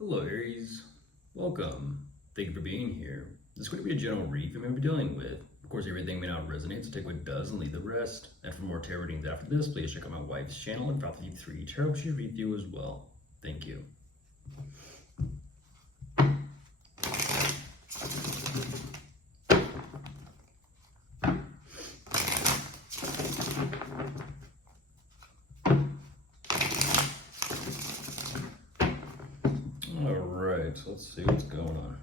Hello Aries, welcome. Thank you for being here. This is going to be a general read you may be dealing with. Of course, everything may not resonate, so take what does and leave the rest. And for more tarot readings after this, please check out my wife's channel and Prophecy 3 Tarot. She read you as well. Thank you. Alright, so let's see what's going on.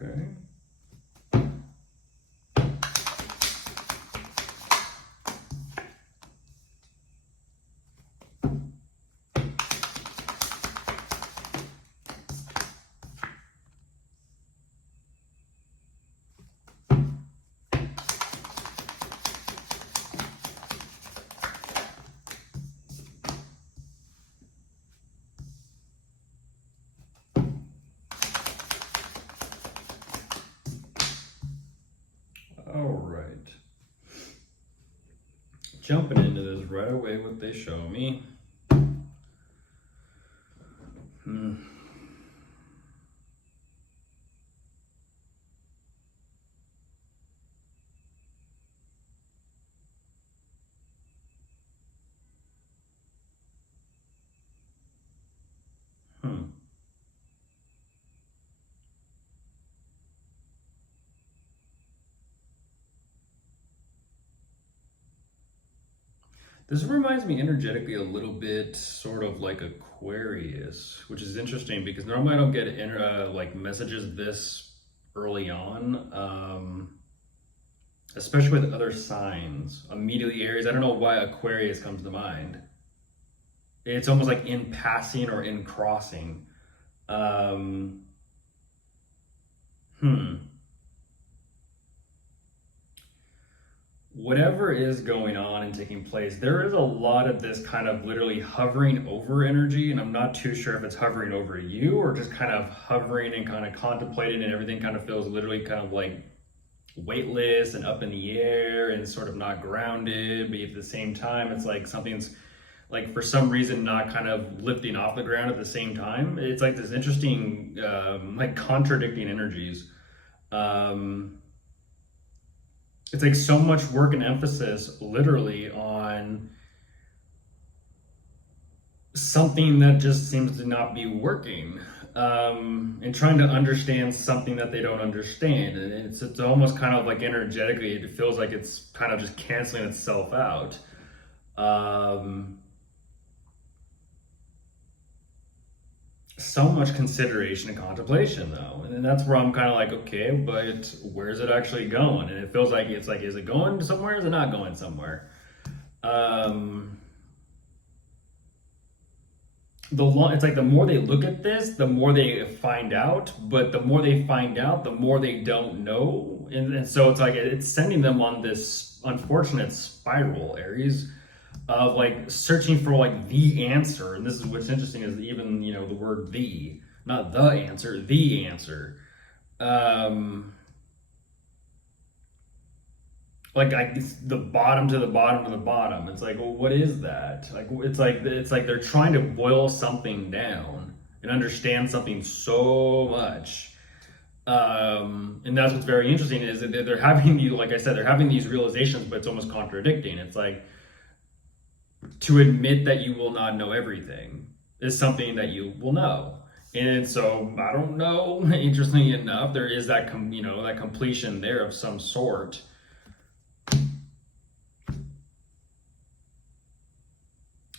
Okay. Alright. Jumping into this right away, what they show me. This reminds me energetically a little bit sort of like Aquarius, which is interesting because normally I don't get like messages this early on, especially with other signs. Immediately Aries, I don't know why Aquarius comes to mind. It's almost like in passing or in crossing. Whatever is going on and taking place, there is a lot of this kind of literally hovering over energy, and I'm not too sure if it's hovering over you or just kind of hovering and kind of contemplating, and everything kind of feels literally kind of like weightless and up in the air and sort of not grounded, but at the same time it's like something's like for some reason not kind of lifting off the ground at the same time. It's like this interesting like contradicting energies. It's like so much work and emphasis literally on something that just seems to not be working, and trying to understand something that they don't understand. And it's almost kind of like energetically, it feels like it's kind of just canceling itself out. So much consideration and contemplation though, and that's where I'm kind of like, okay, but where's it actually going? And it feels like it's like, is it going somewhere, is it not going somewhere? It's like the more they look at this, the more they find out, but the more they find out, the more they don't know. And so it's like it's sending them on this unfortunate spiral, Aries, of like searching for like the answer. And this is what's interesting is even, you know, the word the, not the answer, the answer. Like the bottom to the bottom to the bottom. It's like, well, what is that? Like it's like they're trying to boil something down and understand something so much. And that's what's very interesting is that they're having you, like I said, they're having these realizations, but it's almost contradicting. It's like, to admit that you will not know everything is something that you will know. And so I don't know. Interestingly enough, there is that that completion there of some sort.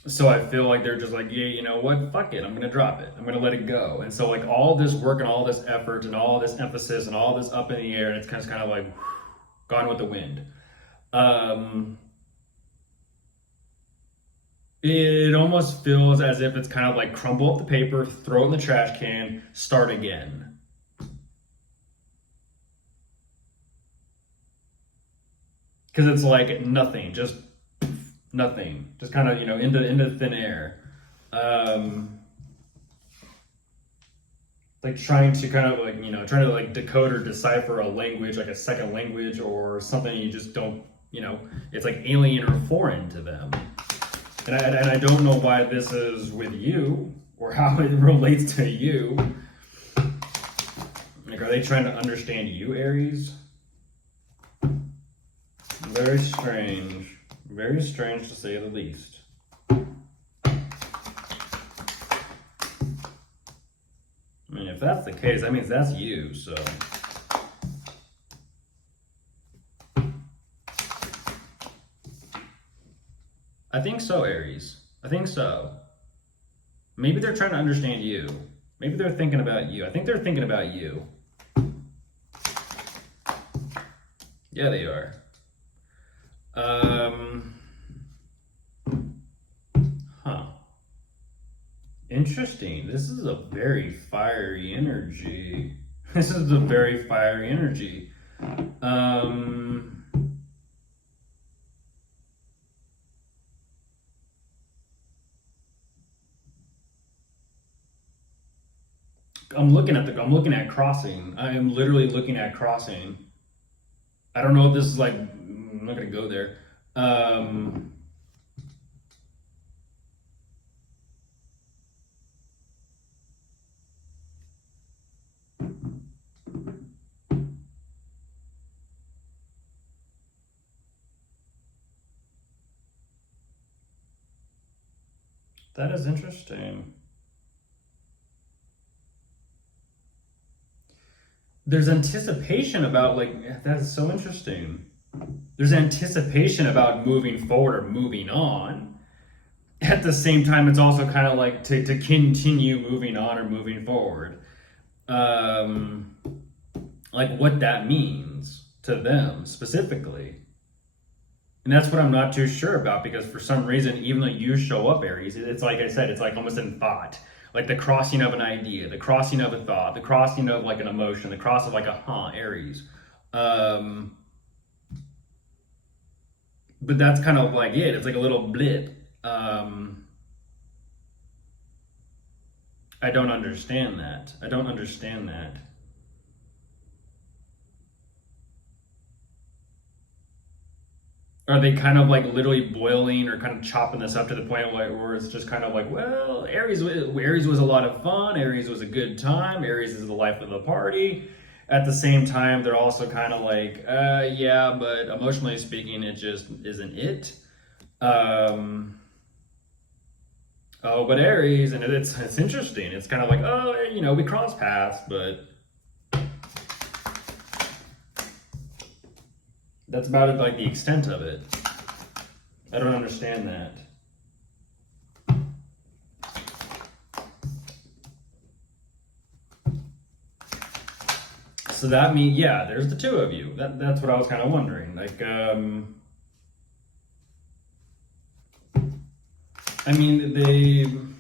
So I feel like they're just like, yeah, you know what? Fuck it. I'm gonna drop it. I'm gonna let it go. And so like all this work and all this effort and all this emphasis and all this up in the air, and it's kind of like whew, gone with the wind. Um, it almost feels as if it's kind of like crumble up the paper, throw it in the trash can, start again. Because it's like nothing, just nothing, just kind of into thin air. Um, like trying to kind of like trying to like decode or decipher a language, like a second language or something you just don't, it's like alien or foreign to them. And I don't know why this is with you or how it relates to you. Like, are they trying to understand you, Aries? Very strange. Very strange to say the least. I mean, if that's the case, that means that's you, so. I think so, Aries. I think so. Maybe they're trying to understand you. Maybe they're thinking about you. I think they're thinking about you. Yeah, they are. Huh. Interesting. This is a very fiery energy. This is a very fiery energy. I'm looking at crossing. I am literally looking at crossing. I don't know if this is like, I'm not gonna go there. That is interesting. There's anticipation about like, that's so interesting. There's anticipation about moving forward or moving on. At the same time, it's also kind of like to continue moving on or moving forward. Um, like what that means to them specifically. And that's what I'm not too sure about, because for some reason, even though you show up, Aries, it's like I said, it's like almost in thought. Like the crossing of an idea, the crossing of a thought, the crossing of like an emotion, the cross of like a Aries. But that's kind of like it. It's like a little blip. I don't understand that. I don't understand that. Are they kind of like literally boiling or kind of chopping this up to the point where it's just kind of like, well, Aries was a lot of fun. Aries was a good time. Aries is the life of the party. At the same time, they're also kind of like, yeah, but emotionally speaking, it just isn't it. Oh, but Aries, and it's interesting. It's kind of like, oh, we cross paths, but that's about it, like the extent of it. I don't understand that. So that means, yeah, there's the two of you. That's what I was kind of wondering. Like, I mean,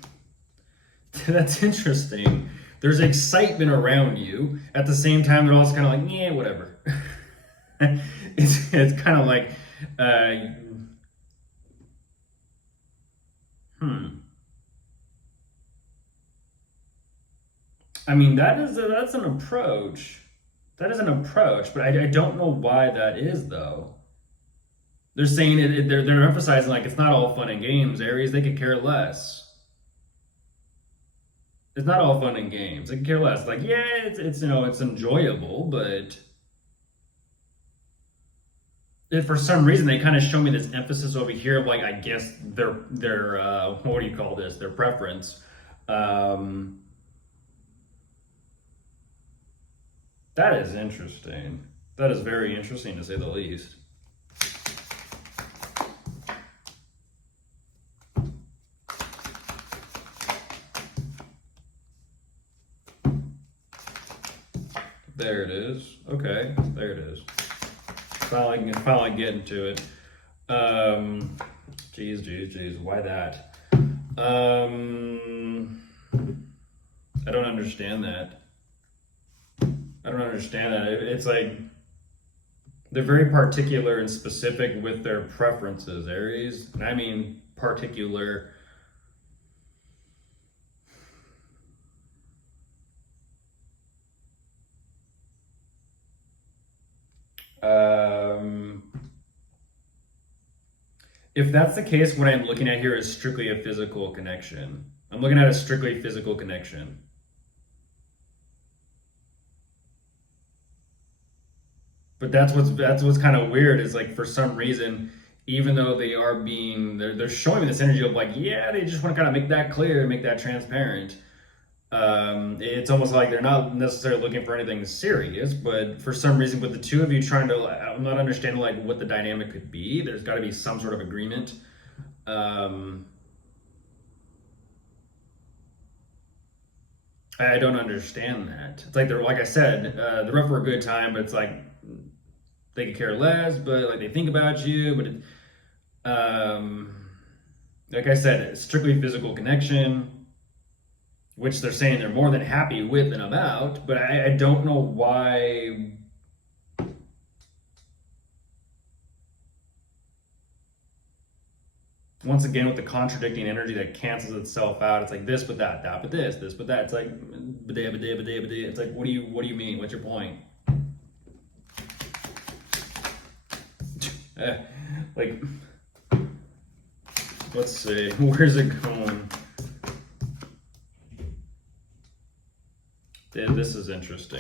that's interesting. There's excitement around you. At the same time, they're also kind of like, yeah, whatever. It's kind of like, I mean, that's an approach. That is an approach, but I don't know why that is though. They're saying they're emphasizing like it's not all fun and games. Aries, they could care less. It's not all fun and games. They could care less. Like, yeah, it's it's enjoyable, but if for some reason they kind of show me this emphasis over here of like, I guess their what do you call this? Their preference. That is interesting. That is very interesting to say the least. There it is. Okay, there it is. Finally getting to it. Geez, why that? I don't understand that. It's like they're very particular and specific with their preferences, Aries. And I mean particular. If that's the case, what I'm looking at here is strictly a physical connection. I'm looking at a strictly physical connection. But that's what's kind of weird is like for some reason, even though they're showing me this energy of like, yeah, they just want to kind of make that clear, make that transparent. It's almost like they're not necessarily looking for anything serious, but for some reason with the two of you trying to, I'm not understanding like what the dynamic could be. There's got to be some sort of agreement. I don't understand that. It's like they're, like I said, they're up for a good time, but it's like they could care less, but like they think about you, but like I said, it's strictly physical connection, which they're saying they're more than happy with and about, but I don't know why. Once again, with the contradicting energy that cancels itself out, it's like this but that, that but this but that. It's like ba-da-ba-da-ba-da-ba-da. It's like what do you mean? What's your point? Like, let's see, where's it going? This is interesting.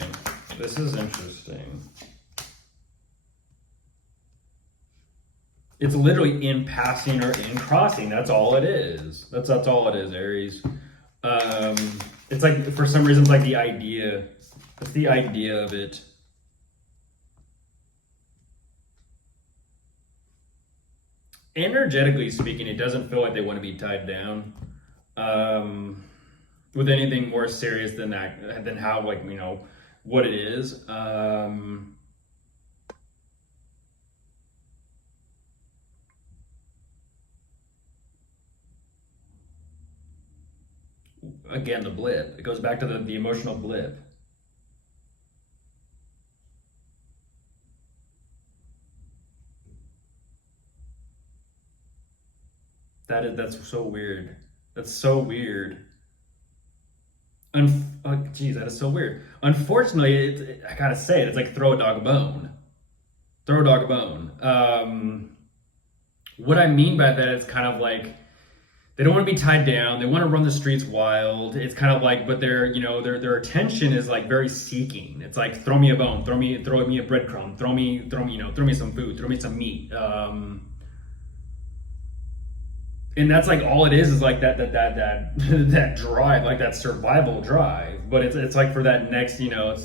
It's literally in passing or in crossing. That's all it is. That's all it is, Aries. It's like for some reason it's like the idea. It's the idea of it. Energetically speaking, it doesn't feel like they want to be tied down with anything more serious than that, than how, like, you know, what it is. Again, the blip. It goes back to the emotional blip. That's so weird. That's so weird. Geez, that is so weird. Unfortunately, I gotta say it's like throw a dog a bone. Throw a dog a bone. What I mean by that is kind of like they don't want to be tied down. They want to run the streets wild. It's kind of like, but their attention is like very seeking. It's like throw me a bone, throw me a breadcrumb, throw me some food, throw me some meat. And that's like all it is like that drive, like that survival drive. But it's like for that next, you know,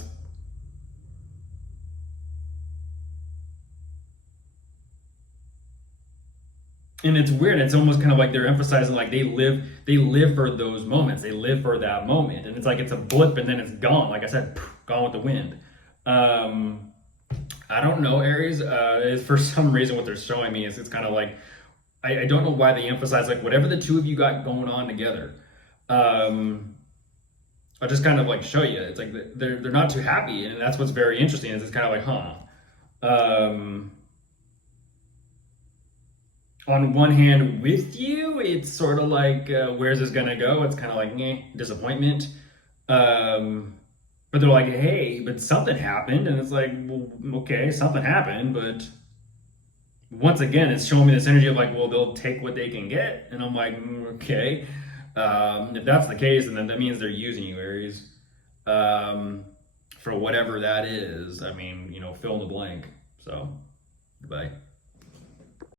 and it's weird. It's almost kind of like they're emphasizing like they live for those moments. They live for that moment, and it's like it's a blip and then it's gone. Like I said, gone with the wind. I don't know, Aries. For some reason, what they're showing me is it's kind of like. I don't know why they emphasize like whatever the two of you got going on together. I'll just kind of like show you. It's like they're not too happy, and that's what's very interesting. Is it's kind of like, on one hand, with you, it's sort of like where's this gonna go? It's kind of like disappointment. But they're like, hey, but something happened, and it's like, well, okay, something happened, but. Once again, it's showing me this energy of like, well, they'll take what they can get. And I'm like, okay. If that's the case, then that means they're using you, Aries. For whatever that is. I mean, you know, fill in the blank. So, goodbye.